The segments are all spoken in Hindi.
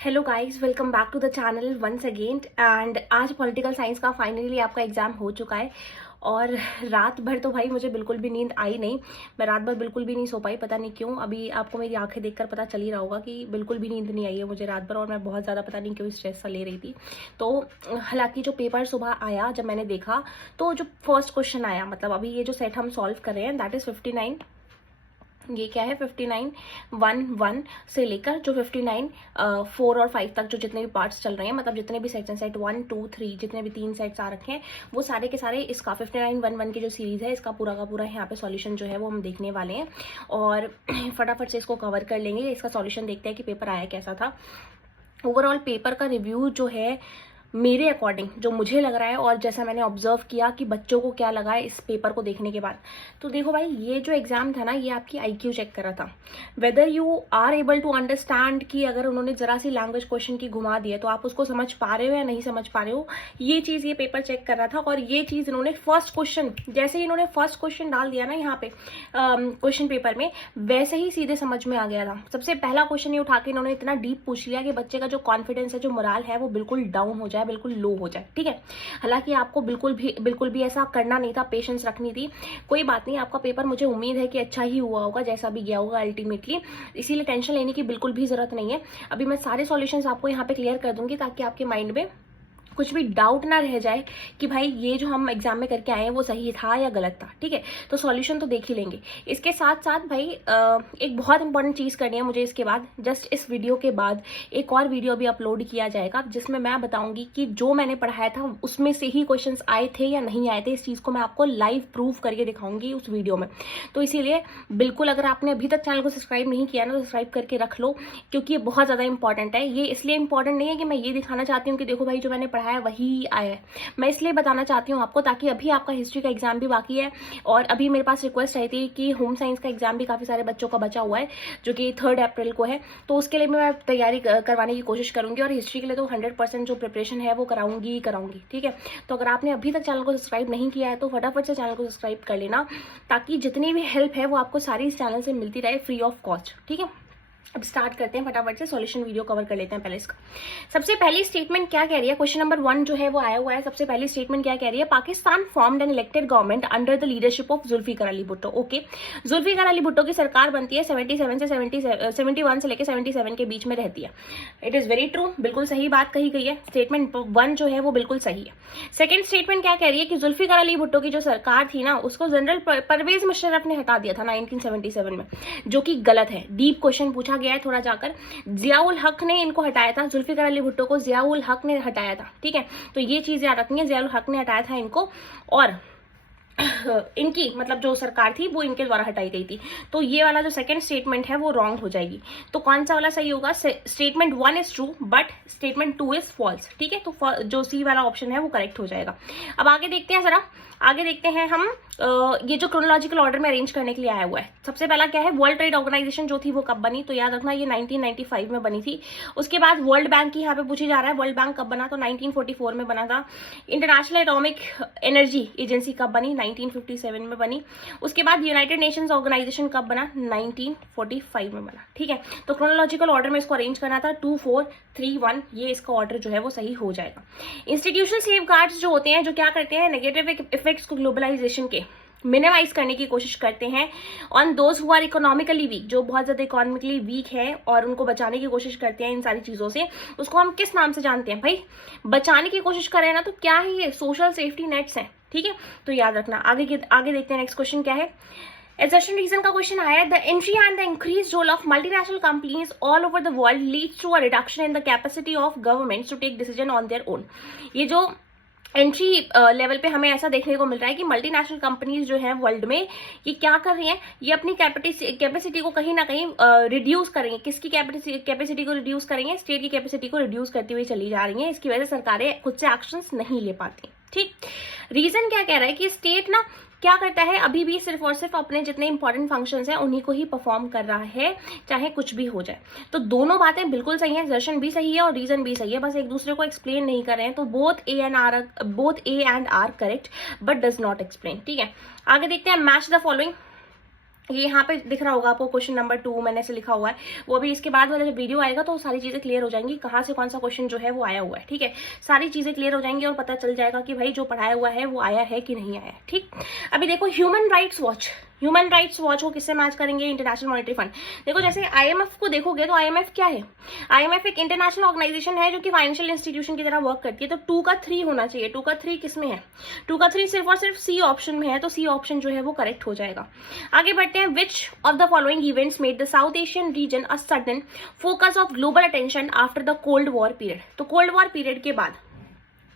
Hello guys, welcome back to the channel once again. And आज पॉलिटिकल साइंस का फाइनली आपका एग्जाम हो चुका है। और रात भर तो भाई मुझे बिल्कुल भी नींद आई नहीं। मैं रात भर बिल्कुल भी नहीं सो पाई, पता नहीं क्यों। अभी आपको मेरी आंखें देखकर पता चल ही रहा होगा कि बिल्कुल भी नींद नहीं आई है मुझे रात भर, और मैं बहुत ज़्यादा पता नहीं क्यों स्ट्रेस सा ले रही थी। तो हालांकि जो पेपर सुबह आया, जब मैंने देखा तो जो फर्स्ट क्वेश्चन आया, मतलब अभी ये जो सेट हम सॉल्व कर रहे हैं दैट इज़ 59। ये क्या है 59(1)(1) से लेकर जो 59(4) और 5 तक जो जितने भी पार्ट्स चल रहे हैं, मतलब जितने भी सेक्शन, सेट 1, 2, 3, जितने भी 3 सेट्स आ रखे हैं, वो सारे के सारे इसका 59(1)(1) की जो सीरीज है, इसका पूरा का पूरा यहाँ पे सॉल्यूशन जो है वो हम देखने वाले हैं। और फटाफट से इसको कवर कर लेंगे। इसका सॉल्यूशन देखते हैं कि पेपर आया कैसा था। ओवरऑल पेपर का रिव्यू जो है, मेरे अकॉर्डिंग जो मुझे लग रहा है और जैसा मैंने ऑब्जर्व किया कि बच्चों को क्या लगा है इस पेपर को देखने के बाद, तो देखो भाई, ये जो एग्जाम था ना, ये आपकी आईक्यू चेक कर रहा था, whether you are able to understand. कि अगर उन्होंने जरा सी लैंग्वेज क्वेश्चन की घुमा दी है तो आप उसको समझ पा रहे हो या नहीं समझ पा रहे हो, ये चीज ये पेपर चेक कर रहा था। और ये चीज इन्होंने फर्स्ट क्वेश्चन, जैसे ही इन्होंने फर्स्ट क्वेश्चन डाल दिया ना यहाँ पे क्वेश्चन पेपर में, वैसे ही सीधे समझ में आ गया था। सबसे पहला क्वेश्चन ये उठा के इन्होंने इतना डीप पूछ लिया कि बच्चे का जो कॉन्फिडेंस है, जो मोराल है, वो बिल्कुल डाउन हो जाए, बिल्कुल लो हो जाए। ठीक है, हालांकि आपको बिल्कुल भी ऐसा करना नहीं था, पेशेंस रखनी थी। कोई बात नहीं, आपका पेपर मुझे उम्मीद है कि अच्छा ही हुआ होगा, जैसा भी गया होगा अल्टीमेटली, इसीलिए टेंशन लेने की बिल्कुल भी जरूरत नहीं है। अभी मैं सारे सॉल्यूशंस आपको यहाँ पे क्लियर कर दूंगी ताकि आपके माइंड में कुछ भी डाउट ना रह जाए कि भाई ये जो हम एग्जाम में करके आए हैं वो सही था या गलत था। ठीक है, तो सॉल्यूशन तो देख ही लेंगे। इसके साथ साथ भाई एक बहुत इंपॉर्टेंट चीज करनी है मुझे। इसके बाद जस्ट इस वीडियो के बाद एक और वीडियो भी अपलोड किया जाएगा जिसमें मैं बताऊंगी कि जो मैंने पढ़ाया था उसमें से ही क्वेश्चन आए थे या नहीं आए थे। इस चीज को मैं आपको लाइव प्रूव करके दिखाऊंगी उस वीडियो में। तो इसीलिए बिल्कुल, अगर आपने अभी तक चैनल को सब्सक्राइब नहीं किया ना, तो सब्सक्राइब करके रख लो, क्योंकि ये बहुत ज्यादा इंपॉर्टेंट है। ये इसलिए इंपॉर्टेंट नहीं है कि मैं ये दिखाना चाहती हूँ कि देखो भाई जो मैंने पढ़ाया वही आया है। मैं इसलिए बताना चाहती हूँ आपको, ताकि अभी आपका हिस्ट्री का एग्जाम भी बाकी है, और अभी मेरे पास रिक्वेस्ट आई थी कि होम साइंस का एग्जाम भी काफी सारे बच्चों का बचा हुआ है, जो कि 3 अप्रैल को है। तो उसके लिए मैं तैयारी करवाने की कोशिश करूंगी, और हिस्ट्री के लिए तो 100% जो प्रिपरेशन है वो कराऊंगी ही कराऊंगी। ठीक है, तो अगर आपने अभी तक चैनल को सब्सक्राइब नहीं किया है तो फटाफट से चैनल को सब्सक्राइब कर लेना, ताकि जितनी भी हेल्प है वो आपको सारी इस चैनल से मिलती रहे फ्री ऑफ कॉस्ट। ठीक है, अब स्टार्ट करते हैं फटाफट से, सॉल्यूशन वीडियो कवर कर लेते हैं पहले इसका। सबसे पहली स्टेटमेंट क्या कह रही है, क्वेश्चन नंबर 1 जो है वो आया हुआ है। सबसे पहली स्टेटमेंट क्या कह रही है, Pakistan formed an elected government under the leadership of Zulfikar Ali Bhutto. Okay, Zulfikar Ali Bhutto की सरकार बनती है 71 से लेकर 77 के बीच में रहती है। इट इज वेरी ट्रू, बिल्कुल सही बात कही गई है। स्टेटमेंट 1 जो है वो बिल्कुल सही है। सेकेंड स्टेटमेंट क्या कह रही है कि जुल्फिकार अली भुट्टो की जो सरकार थी ना, उसको जनरल परवेज मुशर्रफ ने हटा दिया था 1977 में, जो कि गलत है। डीप क्वेश्चन पूछा गया है थोड़ा जाकर। जियाउल हक ने इनको हटाया था, जुल्फिकार अली भुट्टो को जियाउल हक ने हटाया था। ठीक है, तो ये चीज याद रखनी है, जियाउल हक ने हटाया था इनको, और इनकी मतलब जो सरकार थी वो इनके द्वारा हटाई गई थी। तो ये वाला जो सेकंड स्टेटमेंट है वो रॉन्ग हो जाएगी। तो कौन सा वाला सही होगा, statement 1 is true but statement 2 is false. ठीक है, तो जो सी वाला ऑप्शन है वो करेक्ट हो जाएगा। अब आगे देखते हैं, जरा आगे देखते हैं हम। ये जो क्रोनोलॉजिकल ऑर्डर में अरेंज करने के लिए आया हुआ है, सबसे पहला क्या है, वर्ल्ड ट्रेड ऑर्गेनाइजेशन जो थी वो कब बनी, तो याद रखना ये 1995 में बनी थी। उसके बाद वर्ल्ड बैंक की यहाँ पे पूछी जा रहा है, वर्ल्ड बैंक कब बना, तो 1944 में बना था। इंटरनेशनल एटॉमिक एनर्जी एजेंसी कब बनी, 1957 में बनी। उसके बाद यूनाइटेड नेशंस ऑर्गेनाइजेशन कब बना, 1945 में बना। ठीक है, तो क्रोनोलॉजिकल ऑर्डर में इसको अरेंज करना था 2, 4, 3, 1, ये इसका ऑर्डर जो है वो सही हो जाएगा। इंस्टीट्यूशनल सेफगार्ड्स जो होते हैं, जो क्या करते हैं, नेगेटिव इफेक्ट्स को ग्लोबलाइजेशन के मिनिमाइज करने की कोशिश करते हैं on those who are economically weak, जो बहुत ज्यादा इकोनॉमिकली वीक है, और उनको बचाने की कोशिश करते हैं इन सारी चीजों से। उसको हम किस नाम से जानते हैं भाई, बचाने की कोशिश कर रहे हैं ना, तो क्या है ये, सोशल सेफ्टी नेट्स हैं। ठीक है, तो याद रखना। आगे देखते हैं नेक्स्ट क्वेश्चन क्या है। Assertion reason का क्वेश्चन आया है, the entry and the increased role of multinational companies all over the world leads to a reduction in the capacity of governments to take decision on their own। ये जो एंट्री लेवल पे हमें ऐसा देखने को मिल रहा है कि मल्टीनेशनल कंपनीज जो है वर्ल्ड में, ये क्या कर रही हैं, ये अपनी कैपेसिटी को कहीं ना कहीं रिड्यूस करेंगे। किसकी कैपेसिटी को रिड्यूस करेंगे, स्टेट की कैपेसिटी को रिड्यूस करती हुई चली जा रही हैं। इसकी वजह से सरकारें खुद से एक्शंस नहीं ले पाती। ठीक, रीजन क्या कह रहा है कि स्टेट ना क्या करता है, अभी भी सिर्फ और सिर्फ अपने जितने इंपॉर्टेंट फंक्शंस हैं उन्हीं को ही परफॉर्म कर रहा है, चाहे कुछ भी हो जाए। तो दोनों बातें बिल्कुल सही हैं, दर्शन भी सही है और रीजन भी सही है, बस एक दूसरे को एक्सप्लेन नहीं कर रहे हैं। तो both A and R correct but does not explain. ठीक है, आगे देखते हैं, मैच द फॉलोइंग। ये यहाँ पे दिख रहा होगा आपको क्वेश्चन नंबर 2 मैंने ऐसे लिखा हुआ है, वो भी इसके बाद वाला जब वीडियो आएगा तो सारी चीजें क्लियर हो जाएंगी, कहाँ से कौन सा क्वेश्चन जो है वो आया हुआ है। ठीक है, सारी चीजें क्लियर हो जाएंगी और पता चल जाएगा कि भाई जो पढ़ाया हुआ है वो आया है कि नहीं आया। ठीक, अभी देखो human rights watch, human rights watch को किससे मैच करेंगे? International monetary fund. देखो जैसे आईएमएफ को देखोगे तो आईएमएफ क्या है? आईएमएफ एक इंटरनेशनल ऑर्गेनाइजेशन है जो कि फाइनेंशियल इंस्टीट्यूशन की तरह वर्क करती है। तो 2 का 3 होना चाहिए। 2 का 3 किस में है? 2 का 3 सिर्फ और सिर्फ सी ऑप्शन में है, तो सी ऑप्शन जो है वो करेक्ट हो जाएगा। आगे बढ़ते हैं। Which of the following events made the south Asian region a sudden focus of global attention after the cold war period. तो कोल्ड वॉर पीरियड के बाद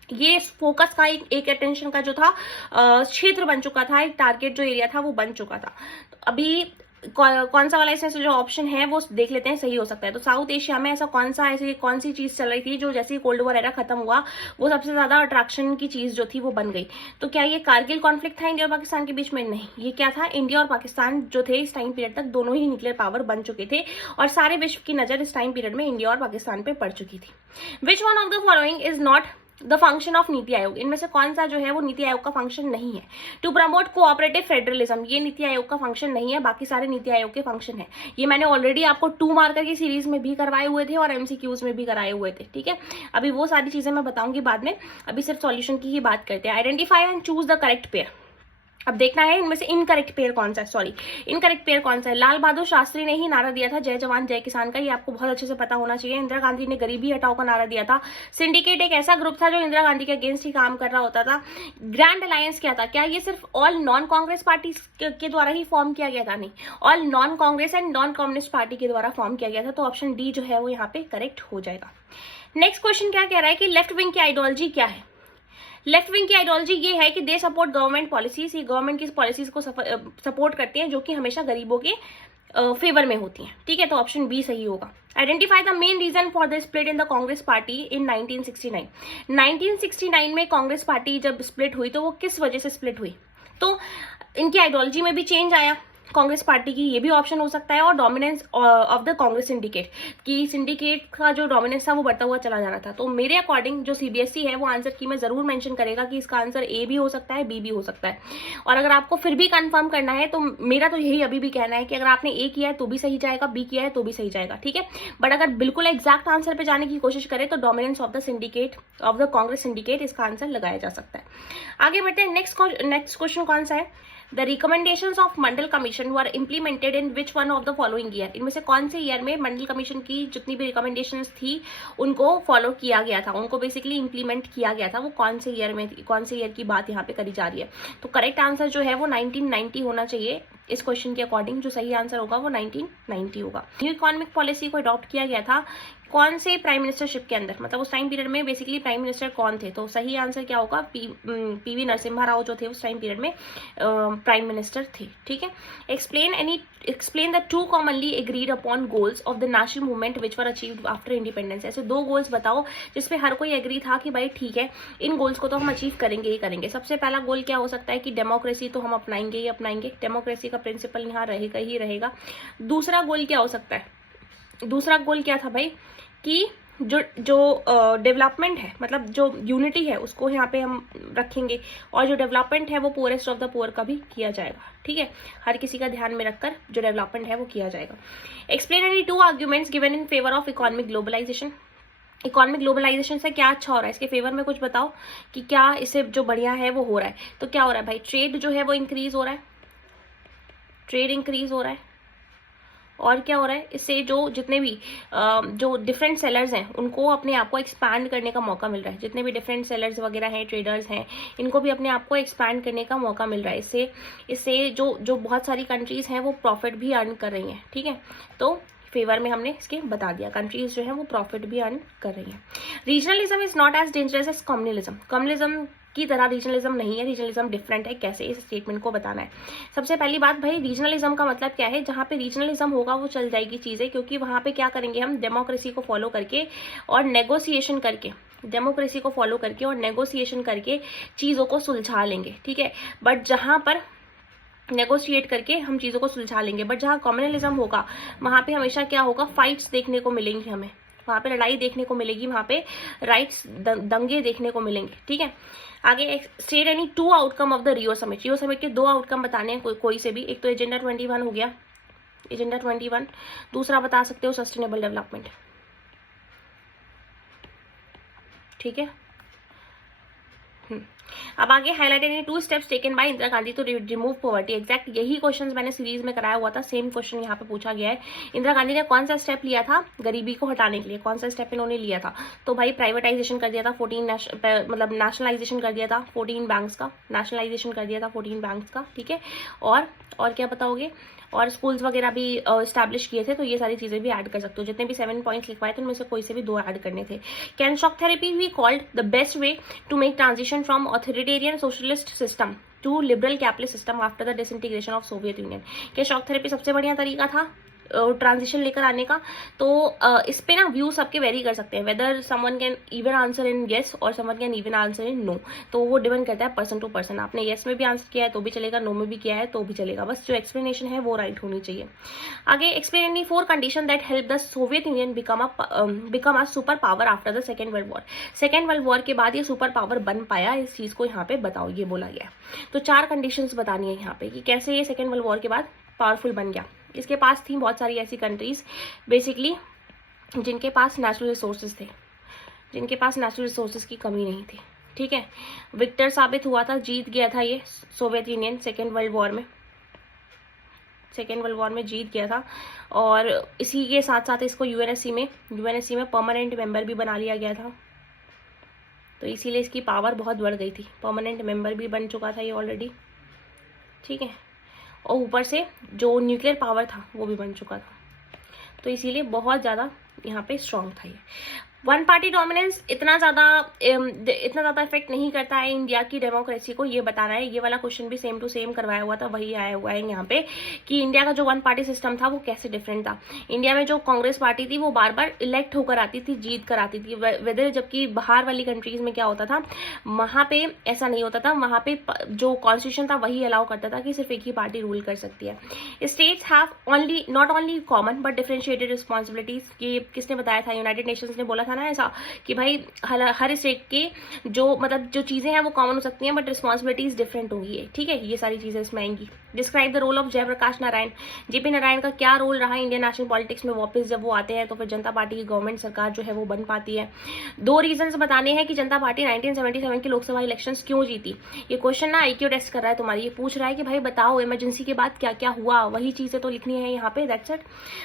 ये फोकस का एक अटेंशन का जो था क्षेत्र बन चुका था, एक टारगेट जो एरिया था वो बन चुका था। तो अभी कौन सा वाला इसमें से जो ऑप्शन है वो देख लेते हैं, सही हो सकता है। तो साउथ एशिया में ऐसा कौन सी चीज चल रही थी जो जैसे ही कोल्ड वॉर एरा खत्म हुआ वो सबसे ज्यादा अट्रैक्शन की चीज जो थी वो बन गई? तो क्या ये कारगिल कॉन्फ्लिक्ट था इंडिया और पाकिस्तान के बीच में? नहीं, ये क्या था? इंडिया और पाकिस्तान जो थे इस टाइम पीरियड तक दोनों ही न्यूक्लियर पावर बन चुके थे और सारे विश्व की नजर इस टाइम पीरियड में इंडिया और पाकिस्तान पे पड़ चुकी थी। Which one of the following is not the function of NITI Aayog? इनमें से कौन सा जो है वो नीति आयोग का फंक्शन नहीं है? टू प्रमोट कोऑपरेटिव फेडरलिज्म, ये नीति आयोग का फंक्शन नहीं है, बाकी सारे नीति आयोग के फंक्शन है। ये मैंने ऑलरेडी आपको 2 मार्कर की सीरीज में भी करवाए हुए थे और एमसीक्यूज में भी कराए हुए थे। ठीक है, अभी वो सारी चीजें मैं बताऊंगी बाद में, अभी सिर्फ सॉल्यूशन की ही बात करते हैं। Identify and choose the correct pair. अब देखना है इनमें से इनकरेक्ट पेयर कौन सा है, सॉरी इनकरेक्ट पेयर कौन सा है। लाल बहादुर शास्त्री ने ही नारा दिया था जय जवान जय किसान का, ये आपको बहुत अच्छे से पता होना चाहिए। इंदिरा गांधी ने गरीबी हटाओ का नारा दिया था। सिंडिकेट एक ऐसा ग्रुप था जो इंदिरा गांधी के अगेंस्ट ही काम कर रहा होता था। ग्रैंड अलायंस क्या था? क्या ये सिर्फ ऑल नॉन कांग्रेस पार्टी के द्वारा ही फॉर्म किया गया था? नहीं, all non Congress and non communist party के द्वारा फॉर्म किया गया था। तो ऑप्शन डी जो है वो यहाँ पे करेक्ट हो जाएगा। नेक्स्ट क्वेश्चन क्या कह रहा है कि लेफ्ट विंग की आइडियोलॉजी क्या है? लेफ्ट विंग की आइडियोलॉजी ये है कि दे सपोर्ट गवर्नमेंट पॉलिसीज, ये गवर्नमेंट की पॉलिसीज को सपोर्ट करती हैं जो कि हमेशा गरीबों के फेवर में होती हैं। ठीक है, तो ऑप्शन बी सही होगा। Identify the main reason for the split in the Congress party in 1969। 1969 में कांग्रेस पार्टी जब स्प्लिट हुई तो वो किस वजह से स्प्लिट हुई? तो इनकी आइडियोलॉजी में भी चेंज आया कांग्रेस पार्टी की, ये भी ऑप्शन हो सकता है। और dominance of the Congress syndicate, कि सिंडिकेट का जो डोमिनेंस था वो बढ़ता हुआ चला जाना था। तो मेरे अकॉर्डिंग जो सीबीएसई है वो आंसर की में जरूर मेंशन करेगा कि इसका आंसर ए भी हो सकता है, बी भी हो सकता है। और अगर आपको फिर भी कंफर्म करना है तो मेरा तो यही अभी भी कहना है कि अगर आपने ए किया है तो भी सही जाएगा, बी किया है तो भी सही जाएगा। ठीक है, बट अगर बिल्कुल एग्जैक्ट आंसर पे जाने की कोशिश करें तो dominance of the syndicate of the Congress syndicate इसका आंसर लगाया जा सकता है। आगे बढ़ते हैं। नेक्स्ट क्वेश्चन कौन सा है? The recommendations of Mandal commission were implemented in which one of the following year? इनमें से कौन से ईयर में मंडल कमीशन की जितनी भी रिकमेंडेशंस थी उनको फॉलो किया गया था, उनको बेसिकली इंप्लीमेंट किया गया था, वो कौन से ईयर में थी, कौन से ईयर की बात यहाँ पे करी जा रही है? तो करेक्ट आंसर जो है वो 1990 होना चाहिए। इस क्वेश्चन के अकॉर्डिंग जो सही आंसर होगा वो 1990 होगा। न्यू इकोनॉमिक पॉलिसी को अडॉप्ट किया गया था कौन से प्राइम मिनिस्टरशिप के अंदर? मतलब उस टाइम पीरियड में बेसिकली प्राइम मिनिस्टर कौन थे? तो सही आंसर क्या होगा? पीवी नरसिम्हा राव जो थे उस टाइम पीरियड में प्राइम मिनिस्टर थे। ठीक है, explain the 2 commonly agreed upon goals of the national movement which were achieved after independence. ऐसे 2 गोल्स बताओ जिसपे हर कोई एग्री था कि भाई ठीक है इन गोल्स को तो हम अचीव करेंगे ही करेंगे। सबसे पहला गोल क्या हो सकता है कि डेमोक्रेसी तो हम अपनाएंगे ही अपनाएंगे, डेमोक्रेसी का प्रिंसिपल यहाँ रहेगा ही रहेगा। दूसरा गोल क्या हो सकता है? दूसरा गोल क्या था भाई कि जो डेवलपमेंट है, मतलब जो यूनिटी है उसको यहाँ पे हम रखेंगे और जो डेवलपमेंट है वो पुअरेस्ट ऑफ द पुअर का भी किया जाएगा। ठीक है, हर किसी का ध्यान में रखकर जो डेवलपमेंट है वो किया जाएगा। Explain any 2 arguments given in favour of economic globalization. Economic globalization से क्या अच्छा हो रहा है, इसके फेवर में कुछ बताओ कि क्या इससे जो बढ़िया है वो हो रहा है। तो क्या हो रहा है भाई? ट्रेड जो है वो इंक्रीज हो रहा है, ट्रेड इंक्रीज हो रहा है। और क्या हो रहा है? इससे जो जितने भी जो डिफरेंट सेलर्स हैं उनको अपने आप को एक्सपैंड करने का मौका मिल रहा है। जितने भी डिफरेंट सेलर्स वगैरह हैं, ट्रेडर्स हैं, इनको भी अपने आप को एक्सपैंड करने का मौका मिल रहा है। इससे जो बहुत सारी कंट्रीज हैं वो प्रॉफिट भी अर्न कर रही हैं। ठीक है, तो फेवर में हमने इसके बता दिया, कंट्रीज जो है वो प्रॉफिट भी अर्न कर रही हैं। Regionalism is not as dangerous as communalism. Communalism की तरह रीजनलिज्म नहीं है, रीजनलिज्म डिफरेंट है। कैसे? इस स्टेटमेंट को बताना है। सबसे पहली बात भाई, रीजनलिज्म का मतलब क्या है? जहाँ पे रीजनलिज्म होगा वो चल जाएगी चीजें, क्योंकि वहां पे क्या करेंगे हम? डेमोक्रेसी को फॉलो करके और नेगोशिएशन करके, डेमोक्रेसी को फॉलो करके और नेगोशिएशन करके चीजों को सुलझा लेंगे। ठीक है, बट जहां पर नेगोशिएट करके हम चीजों को सुलझा लेंगे, बट जहाँ कम्युनलिज्म होगा वहां पे हमेशा क्या होगा? फाइट्स देखने को मिलेंगी हमें, वहाँ पे लड़ाई देखने को मिलेगी, वहाँ पे राइट्स दंगे देखने को मिलेंगे, ठीक है। आगे state any 2 outcome of the Rio summit. Rio summit के 2 आउटकम बताने हैं कोई से भी। एक तो एजेंडा 21 हो गया, एजेंडा 21। दूसरा बता सकते हो सस्टेनेबल डेवलपमेंट, ठीक है। अब आगे highlighted in 2 steps taken by Indira Gandhi to remove poverty. Exact यही क्वेश्चंस मैंने सीरीज में कराया हुआ था, सेम क्वेश्चन यहाँ पे पूछा गया है। इंदिरा गांधी ने कौन सा स्टेप लिया था गरीबी को हटाने के लिए, कौन सा स्टेप इन्होंने लिया था? तो भाई प्राइवेटाइजेशन कर दिया था 14 मतलब नेशनलाइजेशन कर दिया था 14 बैंक्स का, नेशनलाइजेशन कर दिया था 14 बैंक्स का, ठीक है। और क्या बताओगे? और स्कूल्स वगैरह भी इस्टेब्लिश किए थे। तो ये सारी चीजें भी ऐड कर सकते हो। जितने भी 7 पॉइंट्स लिखवाए थे उनमें से कोई से भी 2 ऐड करने थे। Can shock therapy we called the best way to make transition from authoritarian socialist system to liberal capitalist system after the disintegration of Soviet Union. क्या शॉक थेरेपी सबसे बढ़िया तरीका था ट्रांजिशन लेकर आने का? तो इस पे ना व्यू सबके वेरी कर सकते हैं, whether someone can even answer in yes और someone can even answer in no. तो वो डिपेंड करता है पर्सन टू पर्सन। आपने येस में भी आंसर किया है तो भी चलेगा, नो में भी किया है तो भी चलेगा, बस जो एक्सप्लेनेशन है वो राइट होनी चाहिए। आगे explain the 4 condition that help the Soviet union become a super power after the second world war. Second world war के बाद ये सुपर पावर बन पाया, इस चीज को यहाँ पे बताओ, ये बोला गया। तो 4 कंडीशंस बतानी है यहाँ पे कि कैसे ये सेकेंड वर्ल्ड वॉर के बाद पावरफुल बन गया। इसके पास थी बहुत सारी ऐसी कंट्रीज बेसिकली जिनके पास नेचुरल रिसोर्सेज थे, जिनके पास नेचुरल रिसोर्सेज की कमी नहीं थी, ठीक है। विक्टर साबित हुआ था, जीत गया था ये Soviet union second world war में, सेकेंड वर्ल्ड वॉर में जीत गया था। और इसी के साथ साथ इसको यूएनएससी में परमानेंट मेंबर भी बना लिया गया था। तो इसीलिए इसकी पावर बहुत बढ़ गई थी, परमानेंट मेंबर भी बन चुका था ये ऑलरेडी, ठीक है। और ऊपर से जो न्यूक्लियर पावर था वो भी बन चुका था। तो इसीलिए बहुत ज़्यादा यहाँ पे स्ट्रांग था ये। वन पार्टी डोमिनेंस इतना ज़्यादा इफेक्ट नहीं करता है इंडिया की डेमोक्रेसी को, ये बताना है। ये वाला क्वेश्चन भी सेम टू सेम करवाया हुआ था, वही आया हुआ है यहाँ पे कि इंडिया का जो वन पार्टी सिस्टम था वो कैसे डिफरेंट था। इंडिया में जो कांग्रेस पार्टी थी वो बार बार इलेक्ट होकर आती थी, जीत कर आती थी, वेदर जबकि बाहर वाली कंट्रीज में क्या होता था, वहाँ पे ऐसा नहीं होता था। वहाँ पे जो कॉन्स्टिट्यूशन था वही अलाउ करता था कि सिर्फ एक ही पार्टी रूल कर सकती है। States have not only common but differentiated responsibilities. ये किसने बताया था? यूनाइटेड नेशंस ने बोला था ना ऐसा कि भाई हर स्टेट के जो चीजें हैं वो कॉमन हो सकती हैं बट रिस्पॉन्सिबिलिटीज डिफरेंट होंगी, ठीक है। ये सारी चीजें इसमें आएंगी। Describe the role of Jayaprakash Narayan. JP Narayan का क्या रोल रहा इंडियन नेशनल पॉलिटिक्स में? वापस जब वो आते हैं तो फिर जनता पार्टी की गवर्नमेंट सरकार जो है वो बन पाती है। 2 रीजंस बताने हैं कि जनता पार्टी 1977 की लोकसभा इलेक्शंस क्यों जीती। ये क्वेश्चन ना IQ टेस्ट कर रहा है तुम्हारी, ये पूछ रहा है कि भाई बताओ इमरजेंसी के बाद क्या क्या हुआ, वही चीजें तो लिखनी है यहाँ पे, दैट्स इट।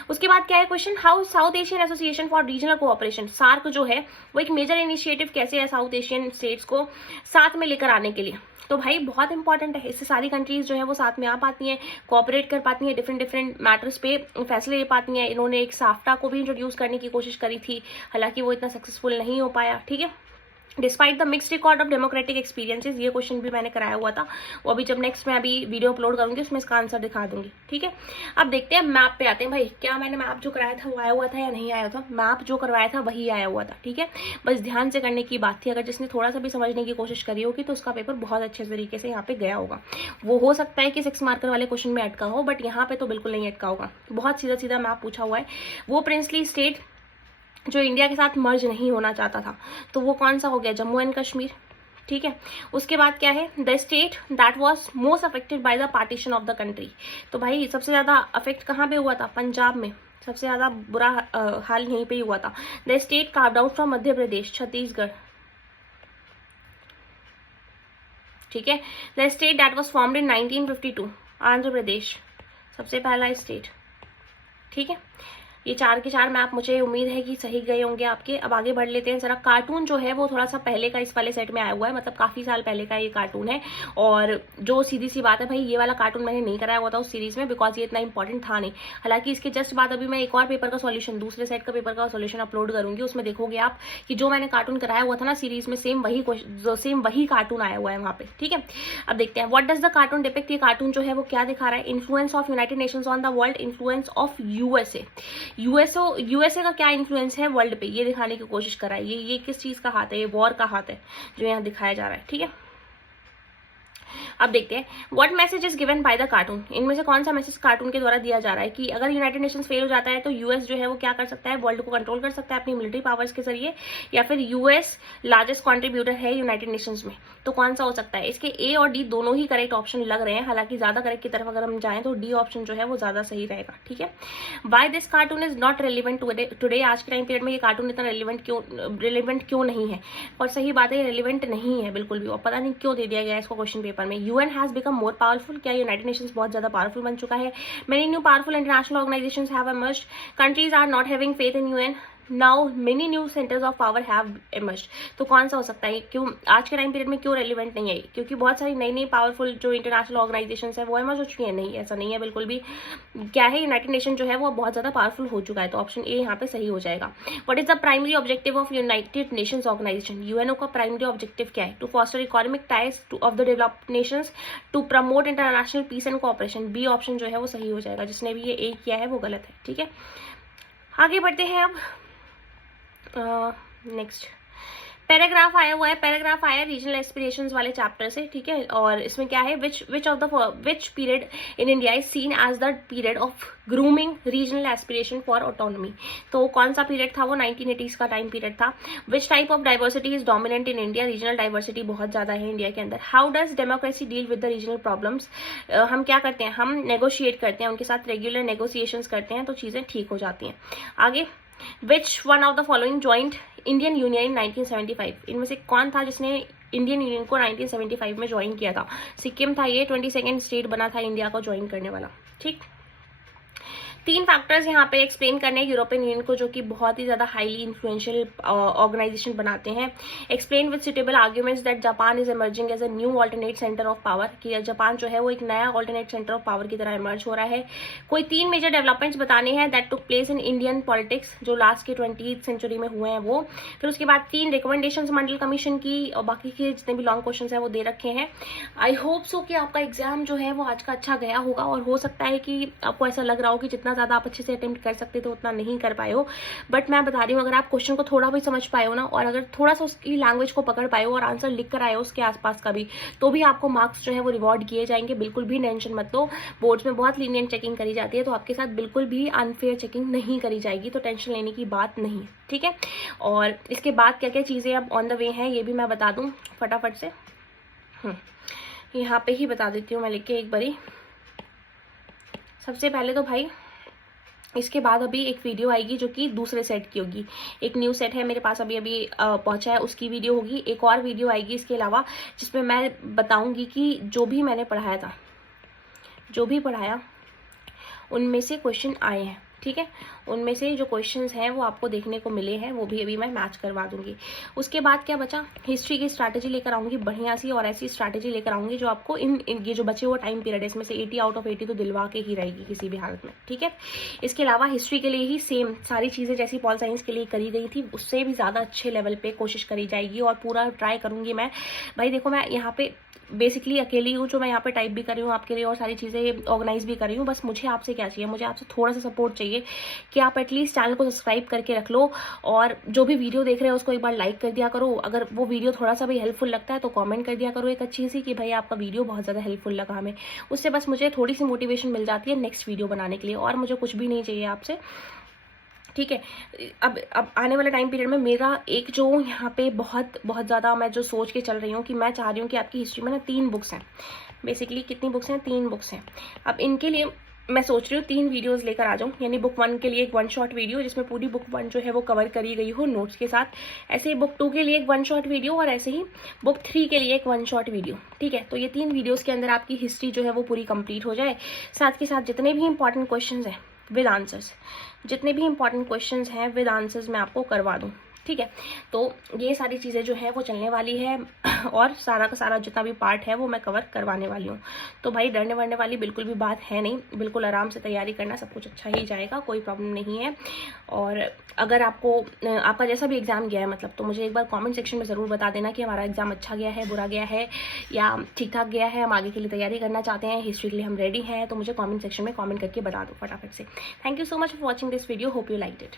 उसके बाद क्या है question, how South Asian Association for Regional Cooperation, SAARC जो है वो एक मेजर इनिशिएटिव कैसे है साउथ एशियन स्टेट्स को साथ में लेकर आने के लिए। तो भाई बहुत इंपॉर्टेंट है, इससे सारी कंट्रीज जो है वो साथ में आ पाती हैं, कोऑपरेट कर पाती हैं, डिफरेंट मैटर्स पे फैसले ले पाती हैं। इन्होंने एक साफ्टा को भी इंट्रोड्यूस करने की कोशिश करी थी, हालांकि वो इतना सक्सेसफुल नहीं हो पाया, ठीक है। Despite the mixed record of democratic experiences, ये क्वेश्चन भी मैंने कराया हुआ था, वो अभी जब नेक्स्ट मैं अभी वीडियो अपलोड करूंगी उसमें इसका आंसर दिखा दूंगी, ठीक है। अब देखते हैं मैप पे आते हैं। भाई क्या मैंने मैप जो कराया था वो आया हुआ था या नहीं आया था? मैप जो करवाया था वही आया हुआ था, ठीक है। बस ध्यान से करने की बात थी, अगर जिसने थोड़ा सा भी समझने की कोशिश करी होगी तो उसका पेपर बहुत अच्छे तरीके से यहाँ पे गया होगा। वो हो सकता है कि 6 मार्कर वाले क्वेश्चन में अटका हो, बट यहाँ पे तो बिल्कुल नहीं अटका होगा, बहुत सीधा सीधा मैप पूछा हुआ है। वो प्रिंसली स्टेट जो इंडिया के साथ मर्ज नहीं होना चाहता था, तो वो कौन सा हो गया? जम्मू एंड कश्मीर, ठीक है। उसके बाद क्या है, the state that was most affected by the partition of the country. तो भाई सबसे ज्यादा अफेक्ट कहाँ पे हुआ था? पंजाब में सबसे ज्यादा बुरा हाल यहीं पे ही हुआ था। The state carved out from Madhya Pradesh, Chhattisgarh, ठीक है। The state that was formed in 1952, Andhra Pradesh, सबसे पहला स्टेट, ठीक है। ये 4 के 4 मैप मुझे उम्मीद है कि सही गए होंगे आपके। अब आगे बढ़ लेते हैं जरा। कार्टून जो है वो थोड़ा सा पहले का इस वाले सेट में आया हुआ है, मतलब काफी साल पहले का ये कार्टून है। और जो सीधी सी बात है भाई, ये वाला कार्टून मैंने नहीं कराया हुआ था उस सीरीज में, बिकॉज ये इतना इंपॉर्टेंट था नहीं। हालांकि इसके जस्ट बाद अभी मैं एक और पेपर का सॉल्यूशन, दूसरे सेट का पेपर का सॉल्यूशन अपलोड करूंगी, उसमें देखोगे आप कि जो मैंने कार्टून कराया हुआ था ना सीरीज में, सेम वही कार्टून आया हुआ है वहां पे, ठीक है। अब देखते हैं what does the cartoon depict. ये कार्टून जो है वो क्या दिखा रहा है? Influence of United Nations on the world, influence of USA का क्या इन्फ्लुएंस है वर्ल्ड पे, ये दिखाने की कोशिश करा है। ये किस चीज का हाथ है? ये वॉर का हाथ है जो यहाँ दिखाया जा रहा है, ठीक है। अब देखते हैं what message is given by the cartoon. इनमें से कौन सा मैसेज कार्टून के द्वारा दिया जा रहा है कि अगर यूनाइटेड नेशंस फेल हो जाता है तो यूएस जो है वो क्या कर सकता है, वर्ल्ड को कंट्रोल कर सकता है अपनी मिलिट्री पावर्स के जरिए, या फिर यूएस लार्जेस्ट कॉन्ट्रीब्यूटर है यूनाइटेड नेशंस में, तो कौन सा हो सकता है। इसके ए और डी दोनों ही करेक्ट ऑप्शन लग रहे हैं, हालांकि ज्यादा करेक्ट की तरफ अगर हम जाएं तो डी ऑप्शन जो है वो ज्यादा सही रहेगा। ठीक है, why this cartoon is not relevant today. आज के टाइम पीरियड में ये कार्टून इतना रेलिवेंट क्यों नहीं है। और सही बात है, रेलिवेंट नहीं है बिल्कुल भी, और पता नहीं क्यों दे दिया गया इसको क्वेश्चन पेपर में। UN has become more powerful. क्या यूनाइटेड नेशंस बहुत ज्यादा पावरफुल बन चुका है। Many new powerful international organisations have emerged. Countries are not having faith in UN. Now many new centres of power have emerged. तो कौन सा हो सकता है, क्यों आज के टाइम पीरियड में क्यों रेलिवेंट नहीं है, क्योंकि बहुत सारी नई नई पावरफुल जो इंटरनेशनल ऑर्गेनाइजेशंस है वो इमर्ज हो चुकी है। नहीं, ऐसा नहीं है बिल्कुल भी। क्या है, यूनाइटेड नेशन जो है वो बहुत ज्यादा पावरफुल हो चुका है, तो ऑप्शन ए यहाँ पे सही हो जाएगा। What is the primary objective of United Nations Organisation. UNO का प्राइमरी ऑब्जेक्टिव क्या है, to foster economic ties of the developed nations, to promote international peace and cooperation. B option जो है वो सही हो जाएगा, जिसने भी ये ए किया है वो गलत है। ठीक है, आगे बढ़ते हैं अब। नेक्स्ट पैराग्राफ आया हुआ है, पैराग्राफ आया रीजनल एस्पिरेशंस वाले चैप्टर से। ठीक है, और इसमें क्या है, which period in India is seen as the period of grooming regional aspiration for autonomy. तो कौन सा पीरियड था वो 1980s का टाइम पीरियड था। Which type of diversity is dominant in India. Regional diversity बहुत ज्यादा है इंडिया के अंदर। How does democracy deal with the regional problems. हम क्या करते हैं, हम नेगोशिएट करते हैं, उनके साथ रेगुलर नेगोशिएशंस करते हैं तो चीजें ठीक हो जाती हैं। आगे, Which one of the following joined Indian union in 1975। इनमें से कौन था जिसने इंडियन यूनियन को 1975 में ज्वाइन किया था। सिक्किम था, ये 22nd स्टेट बना था इंडिया को ज्वाइन करने वाला। ठीक, 3 फैक्टर्स यहाँ पे एक्सप्लेन करने हैं यूरोपियन यूनियन को, जो कि बहुत ही ज्यादा हाईली इन्फ्लुएंशियल ऑर्गेनाइजेशन बनाते हैं। Explain with suitable arguments that Japan is emerging as a new alternate centre of power, कि जापान जो है वो एक नया ऑल्टरनेट सेंटर ऑफ पावर की तरह इमर्ज हो रहा है। कोई 3 मेजर डेवलपमेंट्स बताने हैं that took place in Indian politics, जो लास्ट के 20th सेंचुरी में हुए हैं वो। फिर उसके बाद 3 रिकमेंडेशन मंडल कमीशन की, और बाकी के जितने भी लॉन्ग क्वेश्चन है वो दे रखे हैं। आई होप सो कि आपका एग्जाम जो है वो आज का अच्छा गया होगा, और हो सकता है कि आपको ऐसा लग रहा हो कि जितना ज्यादा आप अच्छे से अटेम्प्ट कर सकते थे उतना नहीं कर पाए हो। बट मैं बता रही हूँ, अगर आप क्वेश्चन को थोड़ा भी समझ पाए हो ना, और अगर थोड़ा सा उसकी लैंग्वेज को पकड़ पाए हो और आंसर लिख कर आए हो उसके आसपास का भी, तो भी आपको मार्क्स जो है वो रिवॉर्ड किए जाएंगे। बिल्कुल भी टेंशन मत लो, बोर्ड्स में बहुत लीनियंट चेकिंग करी जाती है, तो आपके साथ बिल्कुल भी अनफेयर चेकिंग नहीं करी जाएगी, तो टेंशन लेने की बात नहीं। ठीक है, और इसके बाद क्या क्या चीजें अब ऑन द वे हैं ये भी मैं बता दूं फटाफट से। यहाँ पे ही बता देती हूँ मैं लिख के एक बारी। सबसे पहले तो भाई इसके बाद अभी एक वीडियो आएगी जो कि दूसरे सेट की होगी। एक न्यू सेट है मेरे पास अभी पहुंचा है, उसकी वीडियो होगी। एक और वीडियो आएगी इसके अलावा, जिसमें मैं बताऊंगी कि जो भी मैंने पढ़ाया था, जो भी पढ़ाया उनमें से क्वेश्चन आए हैं। ठीक है, उनमें से जो क्वेश्चंस हैं वो आपको देखने को मिले हैं, वो भी अभी मैं मैच करवा दूंगी। उसके बाद क्या बचा, हिस्ट्री की स्ट्रैटेजी लेकर आऊंगी बढ़िया सी, और ऐसी स्ट्रैटेजी लेकर आऊंगी जो आपको इन ये जो बचे हुए टाइम पीरियड है इसमें से 80 आउट ऑफ 80 तो दिलवा के ही रहेगी किसी भी हालत में। ठीक है, इसके अलावा हिस्ट्री के लिए ही सेम सारी चीजें जैसी पॉल साइंस के लिए करी गई थी उससे भी ज्यादा अच्छे लेवल पे कोशिश करी जाएगी, और पूरा ट्राई करूंगी मैं। भाई देखो, मैं यहाँ पे बेसिकली अकेली हूँ जो मैं यहाँ पे टाइप भी कर रही हूँ आपके लिए और सारी चीज़ें ऑर्गेनाइज भी कर रही हूँ। बस मुझे आपसे क्या चाहिए, मुझे आपसे थोड़ा सा सपोर्ट चाहिए कि आप एटलीस्ट चैनल को सब्सक्राइब करके रख लो, और जो भी वीडियो देख रहे हो उसको एक बार लाइक कर दिया करो। अगर वो वीडियो थोड़ा सा भी हेल्पफुल लगता है तो कमेंट कर दिया करो एक अच्छी सी कि भाई आपका वीडियो बहुत ज़्यादा हेल्पफुल लगा हमें। उससे बस मुझे थोड़ी सी मोटिवेशन मिल जाती है नेक्स्ट वीडियो बनाने के लिए, और मुझे कुछ भी नहीं चाहिए आपसे। ठीक है, अब आने वाले टाइम पीरियड में मेरा एक जो यहाँ पे बहुत बहुत ज़्यादा मैं जो सोच के चल रही हूँ कि मैं चाह रही हूँ कि आपकी हिस्ट्री में ना 3 बुक्स हैं। बेसिकली कितनी बुक्स हैं, 3 बुक्स हैं। अब इनके लिए मैं सोच रही हूँ 3 वीडियोस लेकर आ जाऊँ, यानी बुक 1 के लिए एक 1 शॉट वीडियो जिसमें पूरी बुक 1 जो है वो कवर करी गई हो नोट्स के साथ, ऐसे ही बुक 2 के लिए एक 1 शॉट वीडियो, और ऐसे ही बुक 3 के लिए एक 1 शॉट वीडियो। ठीक है, तो ये 3 वीडियोस के अंदर आपकी हिस्ट्री जो है वो पूरी कंप्लीट हो जाए। साथ के साथ जितने भी इंपॉर्टेंट क्वेश्चन हैं विद आंसर्स, जितने भी इंपॉर्टेंट क्वेश्चंस हैं विद आंसर्स मैं आपको करवा दूं। ठीक है, तो ये सारी चीज़ें जो है वो चलने वाली है, और सारा का सारा जितना भी पार्ट है वो मैं कवर करवाने वाली हूँ। तो भाई डरने वरने वाली बिल्कुल भी बात है नहीं, बिल्कुल आराम से तैयारी करना, सब कुछ अच्छा ही जाएगा, कोई प्रॉब्लम नहीं है। और अगर आपका जैसा भी एग्जाम गया है मतलब, तो मुझे एक बार कमेंट सेक्शन में ज़रूर बता देना कि हमारा एग्जाम अच्छा गया है, बुरा गया है, या ठीक ठाक गया है, हम आगे के लिए तैयारी करना चाहते हैं, हिस्ट्री के लिए हम रेडी हैं। तो मुझे कॉमेंट सेक्शन में कॉमेंट करके बता दो फटाफट से। Thank you so much for watching this video, hope you liked it.